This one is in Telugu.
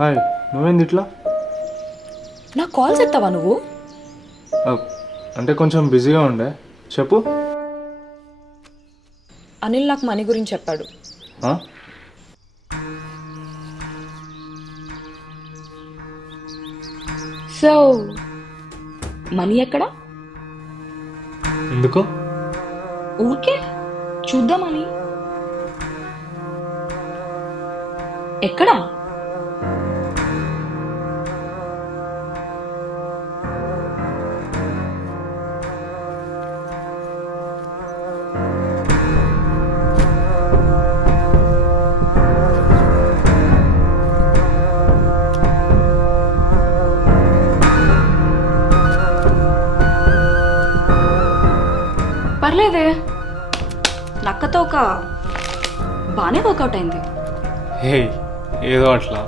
హాయ్, నువ్వేంది ఇట్లా? నా కాల్స్ ఎత్తావా నువ్వు? అంటే కొంచెం బిజీగా ఉండే. చెప్పు. అనిల్ నాకు మనీ గురించి చెప్పాడు. ఆ? సో మనీ ఎక్కడా? ఎందుకు? ఊరికే చూద్దామని. ఎక్కడా? పర్లేదే, నక్కతో ఒక బాగానే వర్కౌట్ అయింది. హే, ఏదో అట్లా.